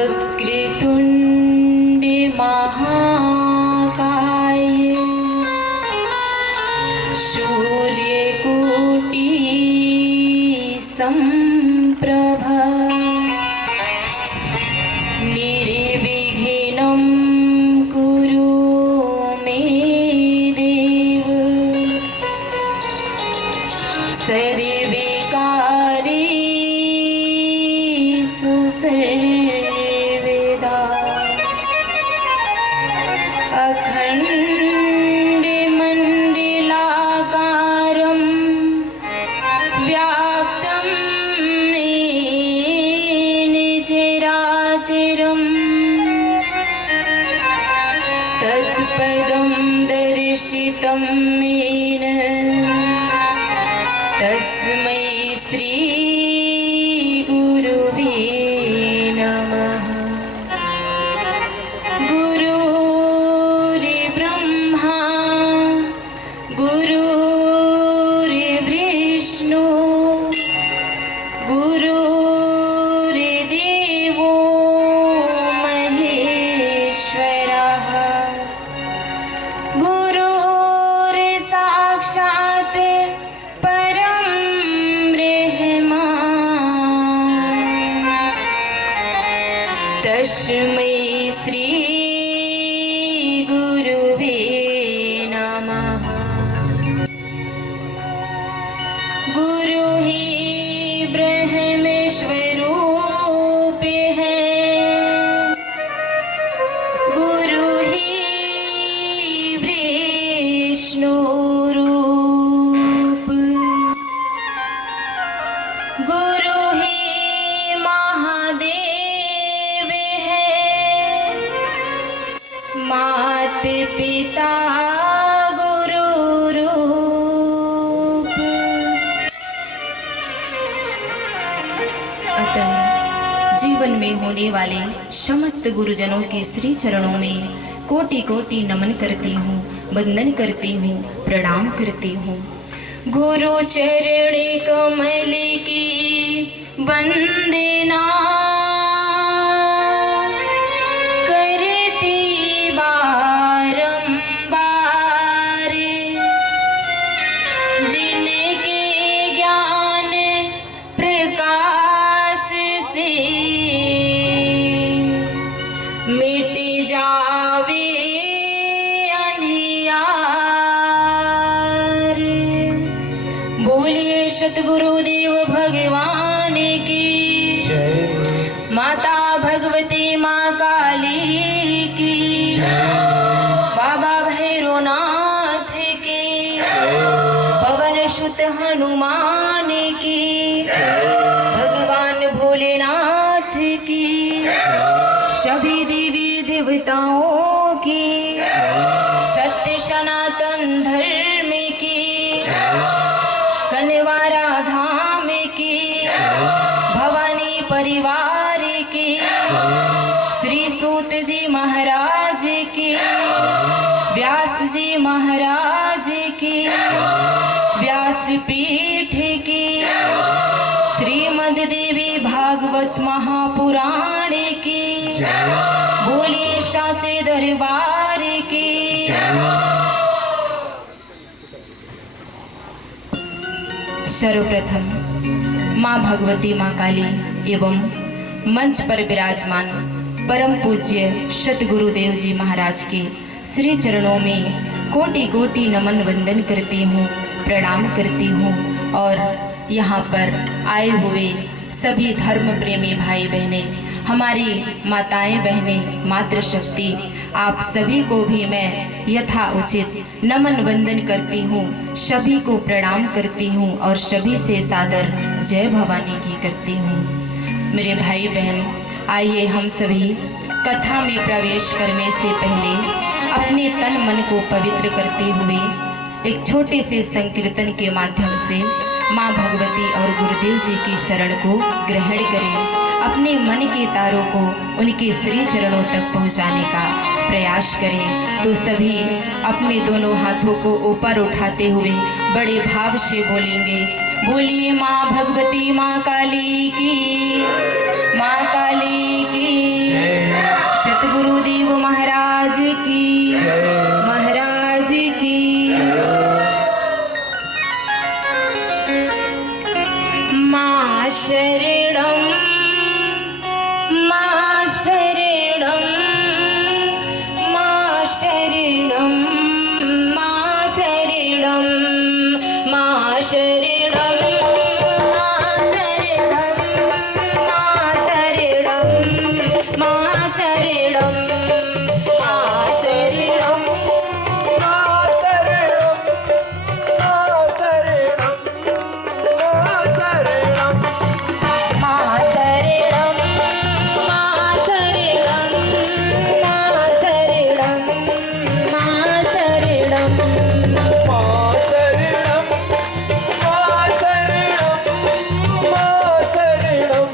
वक्रतुण्डे महाकाय सूर्यकोटि सम्प्रभ निर्विघ्नं कुरु मे देव सर्वकार्येषु सर्वदा अखण्डमण्डलाकारं व्याप्तं येन चराचरं तत्पदं दर्शितं येन तस्मै श्री गुरुवे नमः। गुरुर्ब्रह्मा गुरुर्विष्णु गुरुर्देवो महेश्वरः गुरुर्साक्षात् परं ब्रह्म तस्मै श्री गुरुवे नमः। गुरु ही ब्रह्म स्वरूप है गुरु ही विष्णु रूप गुरु ही महादेव है मात पिता गुरु रूप। अतः जीवन में होने वाले समस्त गुरुजनों के श्री चरणों में कोटि कोटि नमन करती हूँ, वंदन करती हूँ, प्रणाम करती हूँ। गुरु चरण कमल की वंदना करती बारंबार जिनके ज्ञान प्रकाश से मिट जावे अंधियार। बोलिए सतगुरुदेव भगवान की माता भगवती माँ काली की बाबा भैरवनाथ की पवन सुत हनुमान की भगवान भोलेनाथ की सभी देवी देवताओं की सत्य सनातन धर्म की कन्वारा धाम की भवानी परिवार की श्री सूत जी महाराज की व्यास जी महाराज की व्यासपीठ की श्रीमद देवी भागवत महापुराण की बोलिए साचे दरबार की। सर्वप्रथम माँ भगवती माँ काली एवं मंच पर विराजमान परम पूज्य सतगुरुदेव जी महाराज के श्री चरणों में कोटि कोटि नमन वंदन करती हूँ, प्रणाम करती हूँ। और यहाँ पर आए हुए सभी धर्म प्रेमी भाई बहनें, हमारी माताएं बहनें, मातृशक्ति, आप सभी को भी मैं यथा उचित नमन वंदन करती हूँ, सभी को प्रणाम करती हूँ और सभी से सादर जय भवानी की करती हूँ। मेरे भाई बहन, आइए हम सभी कथा में प्रवेश करने से पहले अपने तन मन को पवित्र करते हुए एक छोटे से संकीर्तन के माध्यम से माँ भगवती और गुरुदेव जी की शरण को ग्रहण करें। अपने मन के तारों को उनके श्री चरणों तक पहुंचाने का प्रयास करें। तो सभी अपने दोनों हाथों को ऊपर उठाते हुए बड़े भाव से बोलेंगे, बोलिए माँ भगवती माँ काली की, माँ काली की, सतगुरुदेव महाराज की, महाराज की। माँ शरणम, माँ शरणम, माँ शरणम, माँ शरणम, माँ शरणम, माँ शरणम, माँ शरणम, माँ शरणम, माँ शरणम, माँ शरणम, माँ शरणम, माँ शरणम, माँ शरणम, माँ शरणम, माँ शरणम, माँ शरणम, माँ शरणम, माँ शरणम,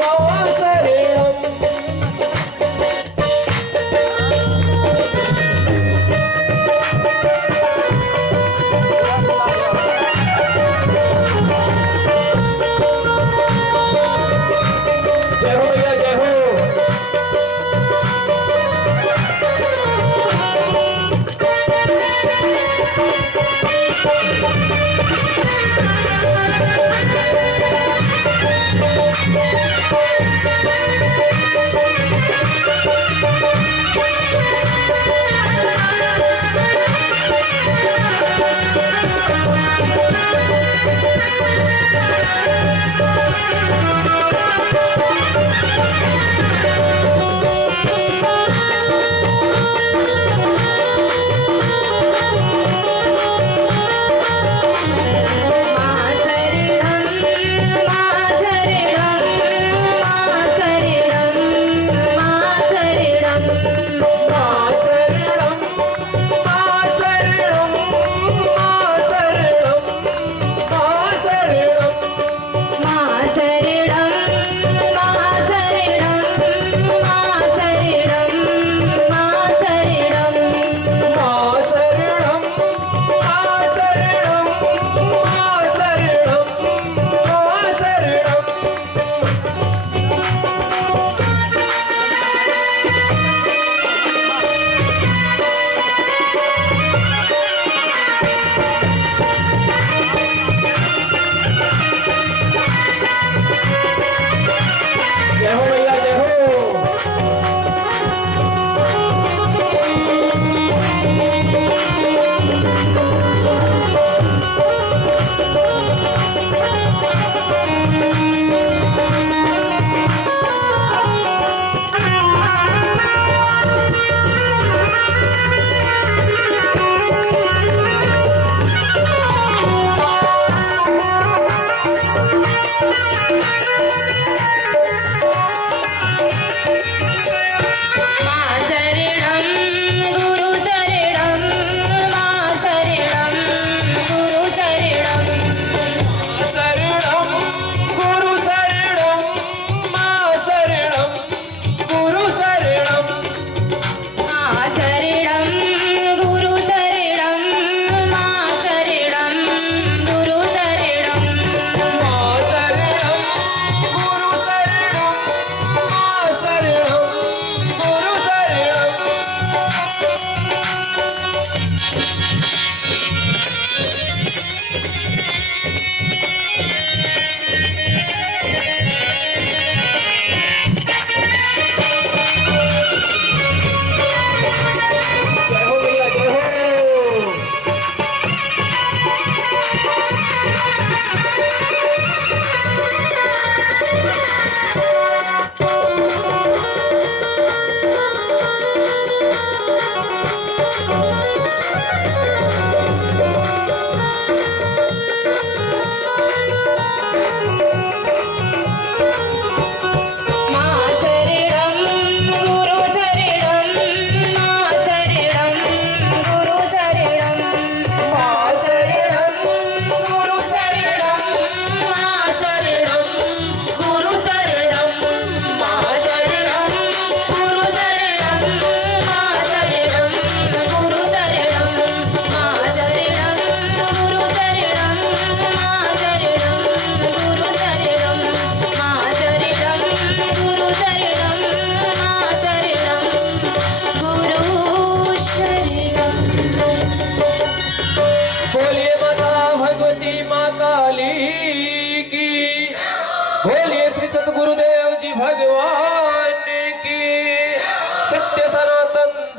माँ शरणम।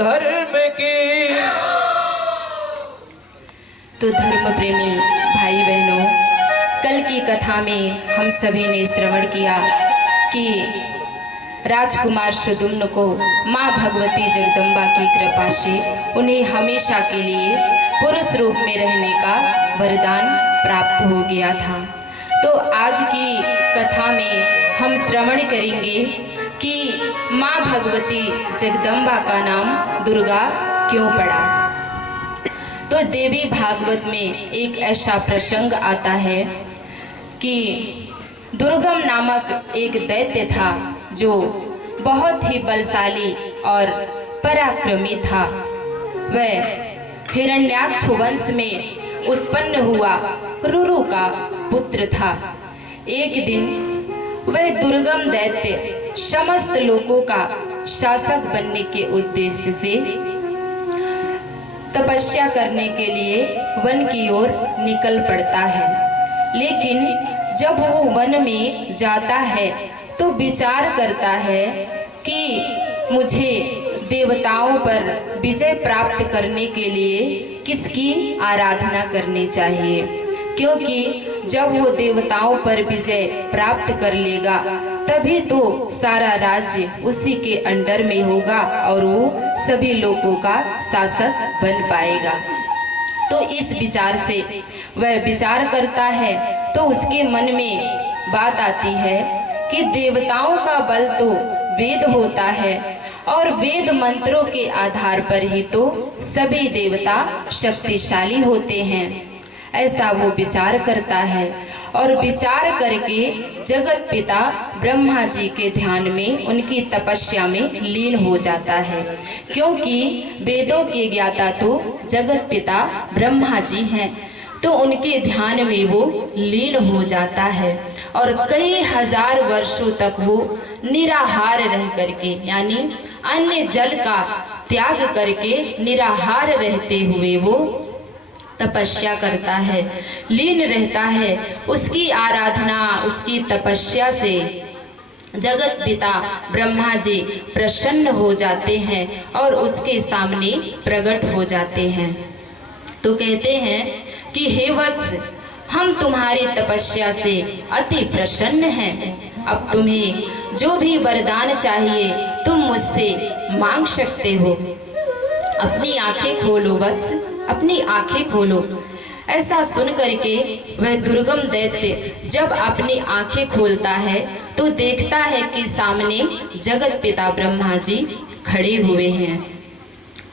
धर्म की। तो धर्म प्रेमी भाई बहनों, कल की कथा में हम सभी ने श्रवण किया कि राजकुमार सुदुम्न को माँ भगवती जगदम्बा की कृपा से उन्हें हमेशा के लिए पुरुष रूप में रहने का वरदान प्राप्त हो गया था। तो आज की कथा में हम श्रवण करेंगे कि माँ भगवती जगदम्बा का नाम दुर्गा क्यों पड़ा। तो देवी भागवत में एक ऐसा प्रसंग आता है कि दुर्गम नामक एक दैत्य था जो बहुत ही बलशाली और पराक्रमी था। वह हिरण्याक्ष वंश में उत्पन्न हुआ रुरु का पुत्र था। एक दिन वह दुर्गम दैत्य समस्त लोगों का शासक बनने के उद्देश्य से तपस्या करने के लिए वन की ओर निकल पड़ता है। लेकिन जब वो वन में जाता है तो विचार करता है कि मुझे देवताओं पर विजय प्राप्त करने के लिए किसकी आराधना करनी चाहिए, क्योंकि जब वो देवताओं पर विजय प्राप्त कर लेगा तभी तो सारा राज्य उसी के अंडर में होगा और वो सभी लोगों का शासक बन पाएगा। तो इस विचार से वह विचार करता है तो उसके मन में बात आती है कि देवताओं का बल तो वेद होता है और वेद मंत्रों के आधार पर ही तो सभी देवता शक्तिशाली होते हैं। ऐसा वो विचार करता है और विचार करके जगत पिता ब्रह्मा जी के ध्यान में उनकी तपस्या में लीन हो जाता है, क्योंकि वेदों के ज्ञाता तो जगत पिता ब्रह्मा जी हैं। तो उनके ध्यान में वो लीन हो जाता है और कई हजार वर्षों तक वो निराहार रह करके, यानी अन्य जल का त्याग करके निराहार रहते हुए वो तपस्या करता है, लीन रहता है। उसकी आराधना, उसकी तपस्या से जगत पिता ब्रह्मा जी प्रसन्न हो जाते हैं और उसके सामने प्रकट हो जाते हैं। तो कहते हैं कि हे वत्स, हम तुम्हारी तपस्या से अति प्रसन्न हैं। अब तुम्हें जो भी वरदान चाहिए तुम मुझसे मांग सकते हो। अपनी आंखें खोलो वत्स, अपनी आंखें खोलो। ऐसा सुन करके वह दुर्गम दैत्य जब अपनी आंखें खोलता है तो देखता है कि सामने जगत पिता ब्रह्मा जी खड़े हुए हैं।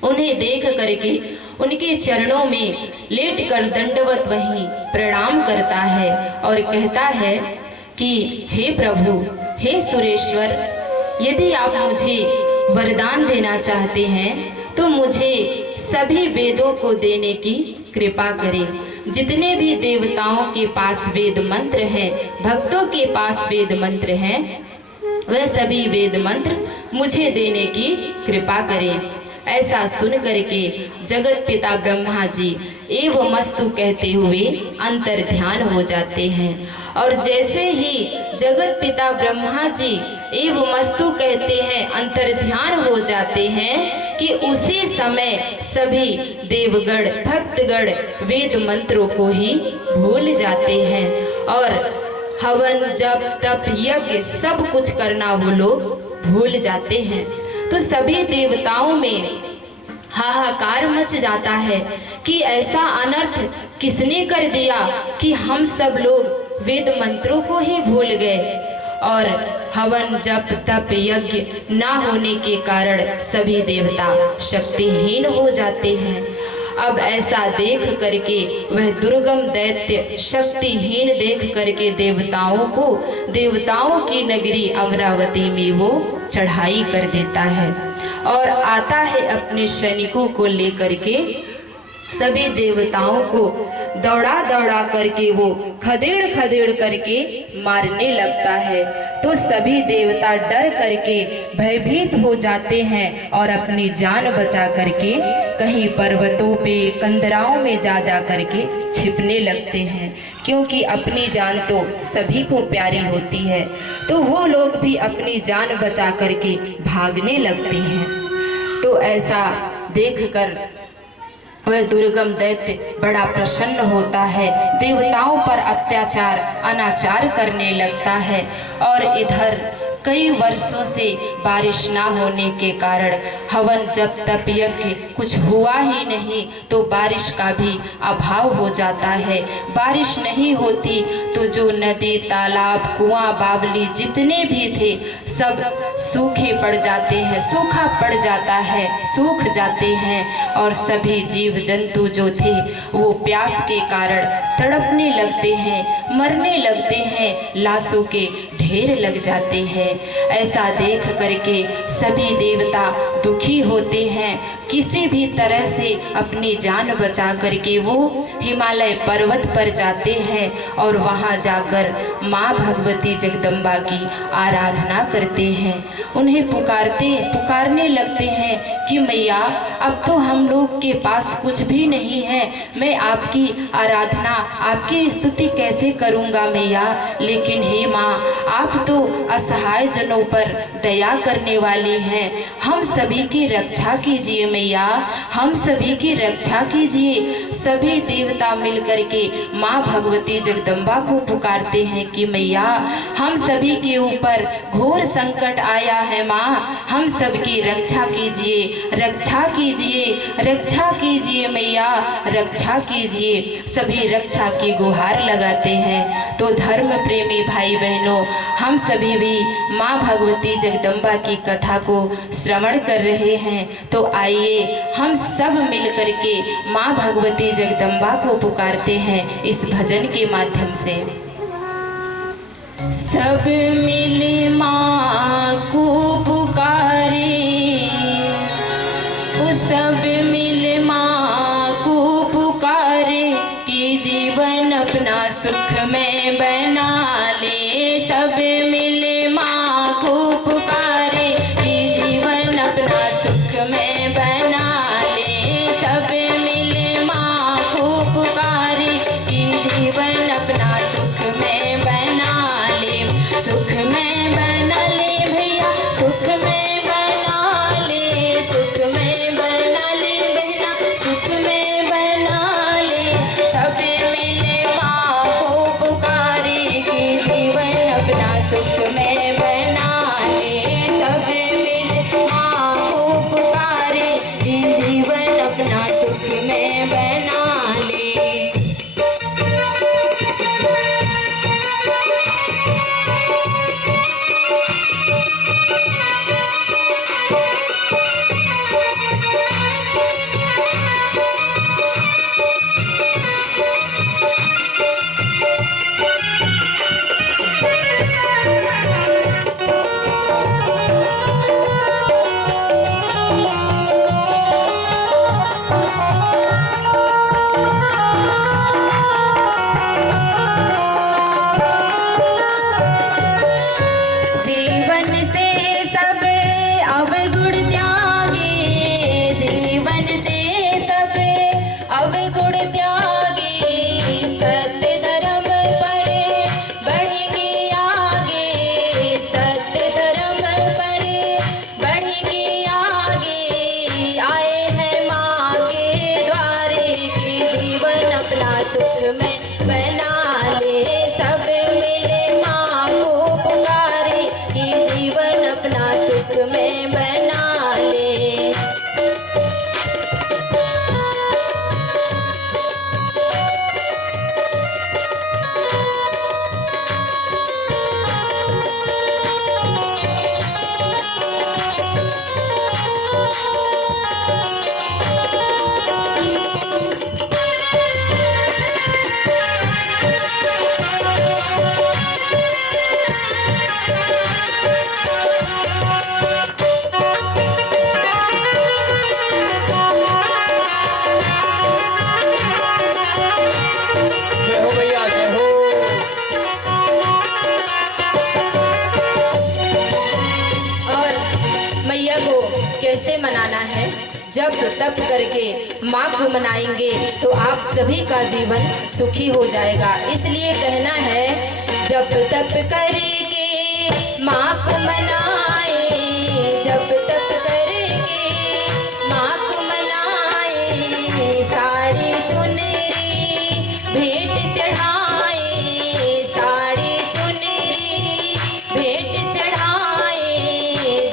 उन्हें देख करके उनके चरणों में लेटकर दंडवत वहीं प्रणाम करता है और कहता है कि हे प्रभु, हे सुरेश्वर, यदि आप मुझे वरदान देना चाहते हैं तो मुझे सभी वेदों को देने की कृपा करें। जितने भी देवताओं के पास वेद मंत्र हैं, भक्तों के पास वेद मंत्र हैं, वह सभी वेद मंत्र मुझे देने की कृपा करें। ऐसा सुन करके जगत पिता ब्रह्मा जी एवं मस्तु कहते हुए अंतर ध्यान हो जाते हैं। और जैसे ही जगत पिता ब्रह्मा जी एवं मस्तु कहते हैं, अंतर ध्यान हो जाते हैं कि उसी समय सभी देवगण भक्तगण वेद मंत्रों को ही भूल जाते हैं और हवन जप तप यज्ञ सब कुछ करना वो लोग भूल जाते हैं। तो सभी देवताओं में हाहाकार मच जाता है कि ऐसा अनर्थ किसने कर दिया कि हम सब लोग वेद मंत्रों को ही भूल गए और हवन जप तप यज्ञ ना होने के कारण सभी देवता शक्तिहीन हो जाते हैं। अब ऐसा देख करके वह दुर्गम दैत्य शक्तिहीन देख करके देवताओं की नगरी अमरावती में वो चढ़ाई कर देता है और आता है अपने सैनिकों को लेकर के। सभी देवताओं को दौड़ा दौड़ा करके वो खदेड़ करके मारने लगता है। तो सभी देवता डर करके भयभीत हो जाते हैं और अपनी जान बचा करके कहीं पर्वतों पे कंदराओं में जा करके छिपने लगते हैं, क्योंकि अपनी जान तो सभी को प्यारी होती है। तो वो लोग भी अपनी जान बचा करके भागने लगते हैं। तो ऐसा देखकर वह दुर्गम दैत्य बड़ा प्रसन्न होता है, देवताओं पर अत्याचार अनाचार करने लगता है। और इधर कई वर्षों से बारिश ना होने के कारण हवन जप तप यज्ञ कुछ हुआ ही नहीं, तो बारिश का भी अभाव हो जाता है। बारिश नहीं होती तो जो नदी तालाब कुआं बावली जितने भी थे सब सूखे पड़ जाते हैं, सूखा पड़ जाता है, सूख जाते हैं। और सभी जीव जंतु जो थे वो प्यास के कारण तड़पने लगते हैं, मरने लगते हैं, लाशों के ढेर लग जाते हैं। ऐसा देख करके सभी देवता दुखी होते हैं। किसी भी तरह से अपनी जान बचा करके वो हिमालय पर्वत पर जाते हैं और वहां जाकर माँ भगवती जगदम्बा की आराधना करते हैं। उन्हें पुकारने लगते हैं कि मैया अब तो हम लोग के पास कुछ भी नहीं है, मैं आपकी आराधना आपकी स्तुति कैसे करूँगा मैया। लेकिन हे माँ, आप तो असहाय जनों पर दया करने वाली हैं, हम सभी की रक्षा कीजिए मैया, हम सभी की रक्षा कीजिए। सभी देवता मिलकर के माँ भगवती जगदम्बा को पुकारते हैं कि मैया हम सभी के ऊपर घोर संकट आया है माँ, हम सबकी रक्षा कीजिए, रक्षा कीजिए, रक्षा कीजिए मैया, रक्षा कीजिए। सभी रक्षा की गुहार लगाते हैं। तो धर्म प्रेमी भाई बहनों, हम सभी भी माँ भगवती जगदम्बा की कथा को श्रवण कर रहे हैं। तो आइए हम सब मिलकर के माँ भगवती जगदम्बा को पुकारते हैं इस भजन के माध्यम से। सब मिले माँ को पुकारे, सब मिले माँ को पुकारे कि जीवन अपना सुख में बना ले। सब मिले माँ को पुकारे कि जीवन अपना सुख में बना ले। सब मिले माँ को पुकारे कि जीवन अपना सुख में बना ले। सुख में बना ले भैया, सुख में बना ले, सुख में बना ले भैया, सुख में बना ले। सब मिले माँ को पुकारे कि जीवन अपना सुख में बना ले। सब मिले माँ को पुकारे कि जीवन अपना सुख में बना ले। कैसे मनाना है? जब तप करके माँ को मनाएंगे तो आप सभी का जीवन सुखी हो जाएगा। इसलिए कहना है, जब तप करके माँ को मनाए, जब तप करके आँख मनाए साड़ी चुनरी भेंट चढ़ाए, साड़ी चुनरी भेंट चढ़ाए,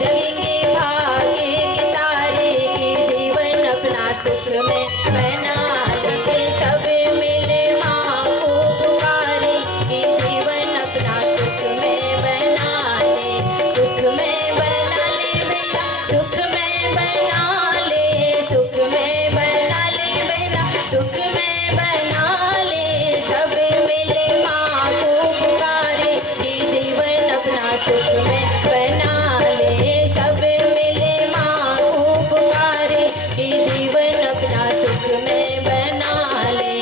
जगेंगे भाग्य के तारे के जीवन अपना सुख में बना ले, सब मिले माँ को पुकारे कि जीवन अपना सुख में बना ले, सुख में बना ले भैया, सुख में बना ले, सुख में बना ले भैया, सुख में बना ले, सब मिले माँ को पुकारे कि जीवन अपना सुख में बना ले, सब मिले माँ को पुकारे कि जीवन अपना सुख में बना ले।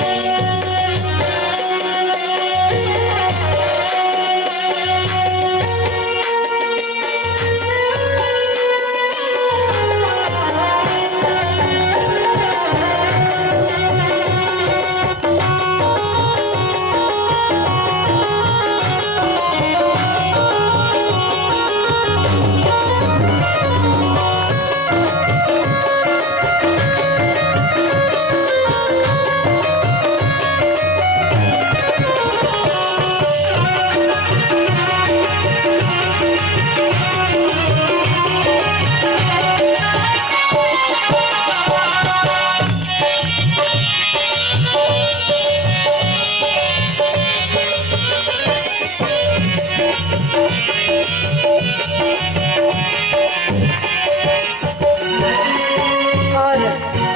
और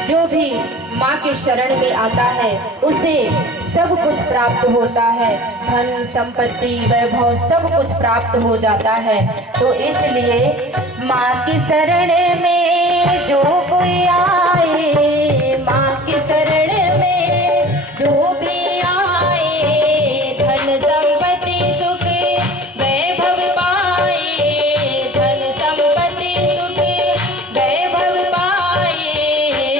जो भी माँ के शरण में आता है उसे सब कुछ प्राप्त होता है, धन संपत्ति वैभव सब कुछ प्राप्त हो जाता है। तो इसलिए माँ की शरण में जो कोई आए, माँ की शरण में जो भी आए, धन संपत्ति सुख वैभव पाए, धन संपत्ति सुख वैभव पाए,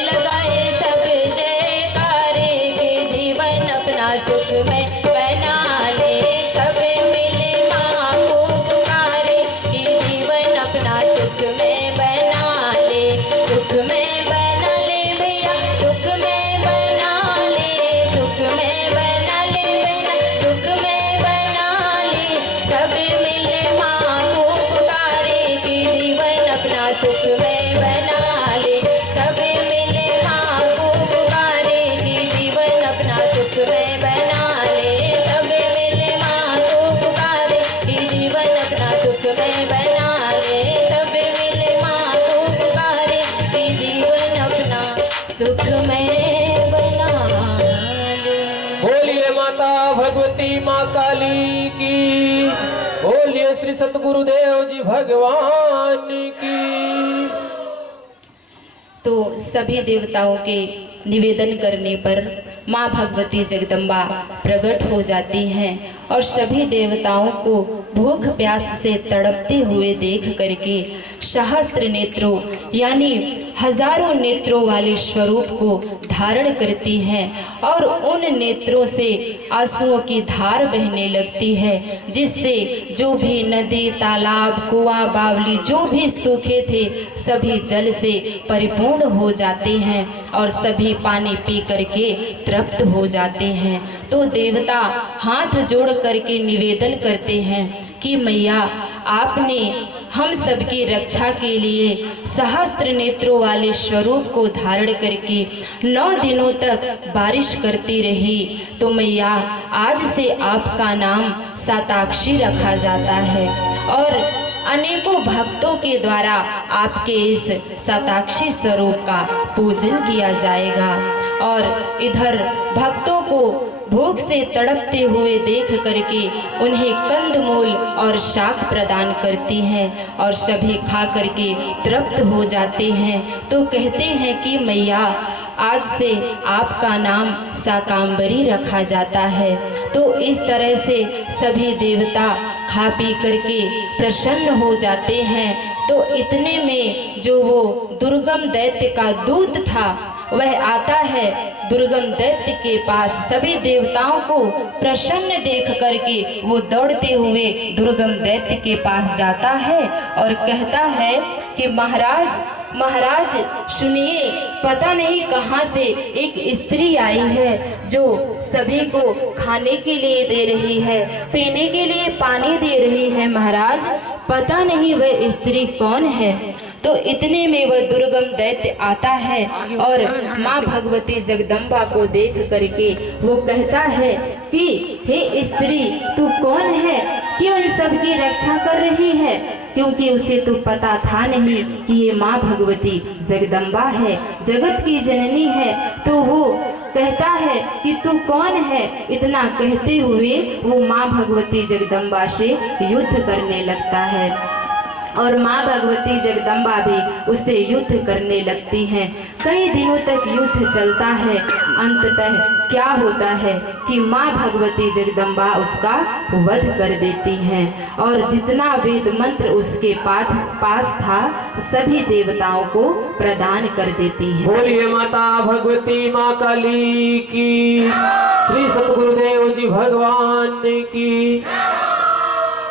लगाए सब जयकारे के जीवन अपना सुख में बना ले, सब मिले माँ को पुकारे कि जीवन अपना सुख में बना ले, सुख में बना ले भैया, सुख में बना ले, सुख में बना ले भैया, सुख में बना ले, सब मिले माँ को पुकारे कि जीवन अपना सुख में बना ले, सब मिले माँ को पुकारे कि जीवन अपना सुख में बना ले, सब मिले माँ को पुकारे कि जीवन अपना सुख में बना ले, सब मिले माँ को पुकारे कि जीवन अपना सुख में बना ले। बोलिए माता भगवती माँ काली की, बोलिए श्री सतगुरुदेव जी भगवान की। तो सभी देवताओं के निवेदन करने पर माँ भगवती जगदम्बा प्रकट हो जाती हैं और सभी देवताओं को भूख प्यास से तड़पते हुए देख करके सहस्त्र नेत्रों यानी हजारों नेत्रों वाले स्वरूप को धारण करती हैं और उन नेत्रों से आंसुओं की धार बहने लगती है, जिससे जो भी नदी तालाब कुआं बावली जो भी सूखे थे सभी जल से परिपूर्ण हो जाते हैं और सभी पानी पी करके तृप्त हो जाते हैं। तो देवता हाथ जोड़ करके निवेदन करते हैं कि मैया आपने हम सबकी रक्षा के लिए सहस्त्र नेत्रों वाले स्वरूप को धारण करके 9 दिनों तक बारिश करती रही, तो मैया आज से आपका नाम साताक्षी रखा जाता है और अनेकों भक्तों के द्वारा आपके इस साताक्षी स्वरूप का पूजन किया जाएगा। और इधर भक्तों को भूख से तड़पते हुए देख करके उन्हें कंदमूल और शाक प्रदान करती हैं और सभी खा करके तृप्त हो जाते हैं। तो कहते हैं कि मैया आज से आपका नाम शाकांबरी रखा जाता है। तो इस तरह से सभी देवता खा पी करके प्रसन्न हो जाते हैं। तो इतने में जो वो दुर्गम दैत्य का दूत था वह आता है दुर्गम दैत्य के पास। सभी देवताओं को प्रसन्न देख करके वो दौड़ते हुए दुर्गम दैत्य के पास जाता है और कहता है कि महाराज महाराज सुनिए, पता नहीं कहाँ से एक स्त्री आई है जो सभी को खाने के लिए दे रही है, पीने के लिए पानी दे रही है। महाराज पता नहीं वह स्त्री कौन है। तो इतने में वह दुर्गम दैत्य आता है और माँ भगवती जगदम्बा को देख करके वो कहता है कि हे स्त्री, तू कौन है, क्यों इन सब की रक्षा कर रही है? क्योंकि उसे तो पता था नहीं कि ये माँ भगवती जगदम्बा है, जगत की जननी है। तो वो कहता है कि तू कौन है। इतना कहते हुए वो माँ भगवती जगदम्बा से युद्ध करने लगता है और माँ भगवती जगदम्बा भी उससे युद्ध करने लगती हैं। कई दिनों तक युद्ध चलता है। अंततः क्या होता है कि माँ भगवती जगदम्बा उसका वध कर देती हैं और जितना वेद मंत्र उसके पास था सभी देवताओं को प्रदान कर देती है। बोलिए माता भगवती माँ काली की, श्री सतगुरुदेव जी भगवान की।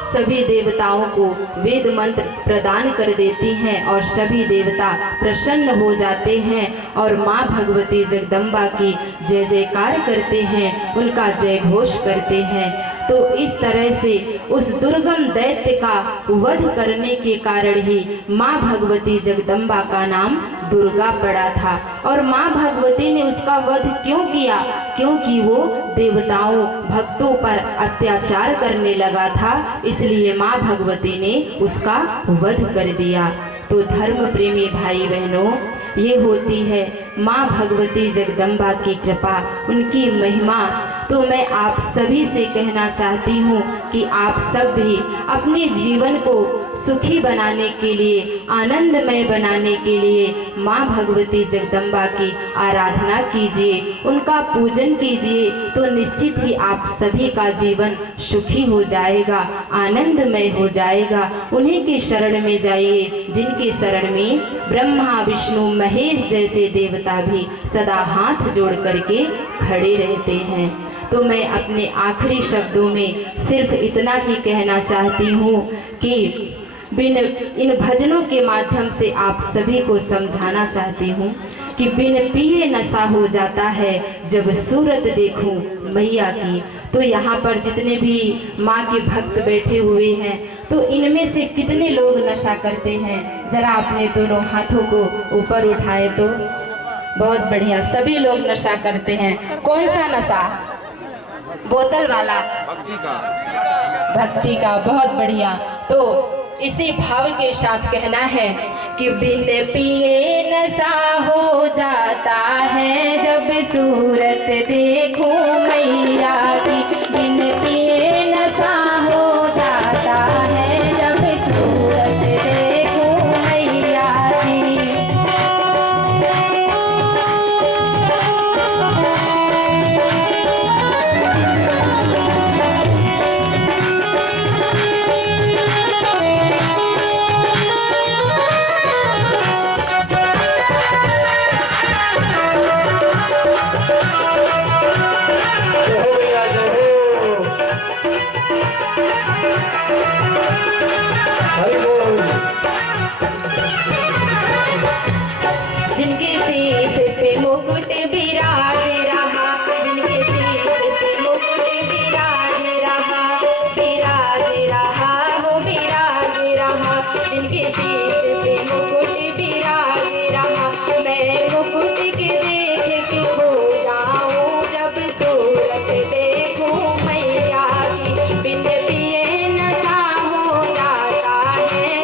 सभी देवताओं को वेद मंत्र प्रदान कर देती हैं और सभी देवता प्रसन्न हो जाते हैं और माँ भगवती जगदम्बा की जय जयकार करते हैं, उनका जय घोष करते हैं। तो इस तरह से उस दुर्गम दैत्य का वध करने के कारण ही माँ भगवती जगदम्बा का नाम दुर्गा पड़ा था। और माँ भगवती ने उसका वध क्यों किया? क्योंकि वो देवताओं भक्तों पर अत्याचार करने लगा था, इसलिए माँ भगवती ने उसका वध कर दिया। तो धर्म प्रेमी भाई बहनों, ये होती है माँ भगवती जगदम्बा की कृपा, उनकी महिमा। तो मैं आप सभी से कहना चाहती हूँ कि आप सब भी अपने जीवन को सुखी बनाने के लिए, आनंदमय बनाने के लिए माँ भगवती जगदम्बा की आराधना कीजिए, उनका पूजन कीजिए। तो निश्चित ही आप सभी का जीवन सुखी हो जाएगा, आनंदमय हो जाएगा। उन्हीं के शरण में जाइए जिनके शरण में ब्रह्मा विष्णु महेश जैसे देवता भी सदा हाथ जोड़ करके खड़े रहते हैं। तो मैं अपने आखिरी शब्दों में सिर्फ इतना ही कहना चाहती हूँ कि इन भजनों के माध्यम से आप सभी को समझाना चाहती हूँ कि बिन पिए नशा हो जाता है जब सूरत देखूं मैया की। तो यहाँ पर जितने भी माँ के भक्त बैठे हुए हैं, तो इनमें से कितने लोग नशा करते हैं? जरा अपने दोनों हाथों को ऊपर उठाए तो बहुत बढ़िया। सभी लोग नशा करते हैं। कौन सा नशा? बोतल वाला? भक्ति का। बहुत बढ़िया। तो इसी भाव के साथ कहना है कि बिन पिए नशा हो जाता है जब सूरत देखूं मैया की। बिन पिए नशा हो जाता है जब सूरत देखूं मैया की। जिनके शीश पे मुकुट विराज रहा, जिनके शीश पे मुकुट विराज रहा, विराज रहा वो विराज रहा। जिनके शीश पे मुकुट विराज रहा, मैं मुकुट के देख के खो जाऊं जब सूरत देखूं मैया की। बिन पिए नशा हो जाता है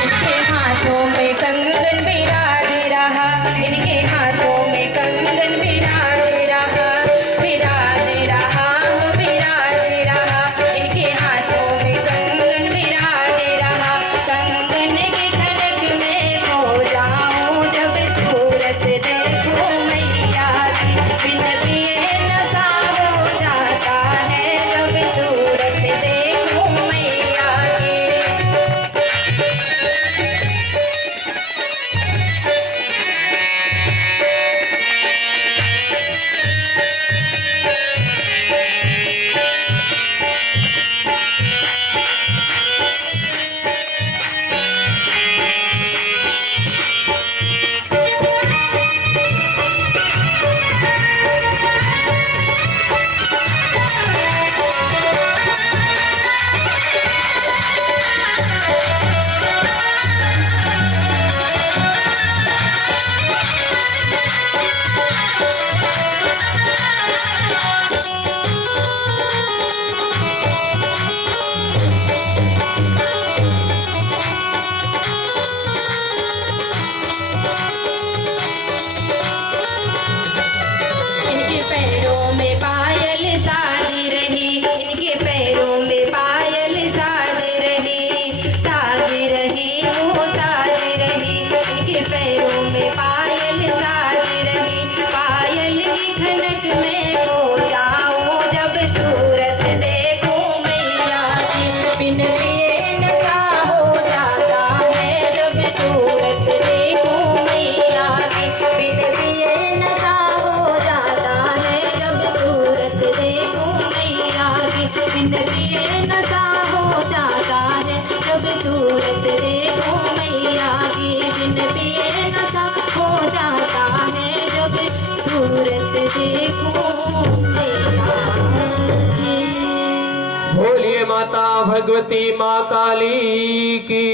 इनके हाथों में कंगन विराज रहा, इनके हाथों में कंगन विराज रहा, विराज रहा, विराज रहा। इनके हाथों में कंगन विराज रहा, कंगन की खनक में खो जाऊं जब सूरत देखूं मैया की। बिन पिए नशा हो जाता है जब सूरत देखूं मैया की। इनके पैरों में पायल साजी रही, इनके पैरों में पायल साजी रही, साजी रही, वो साजी रही। इनके पैरों में पायल साजी रही, पायल की खनक में खो जाऊं जब सूरत देखूं मैया की। बिन पिए नशा हो जाता है जब सूरत देखूं मैया की। बिन पिए नशा हो जाता है जब सूरत देखूं मैया की। बिन पिए नशा हो जाता है जब सूरत देखूं मैया की। बिन पिए नशा हो जाता है जब सूरत देखूं मैया की। बोलिए माता भगवती माँ काली की।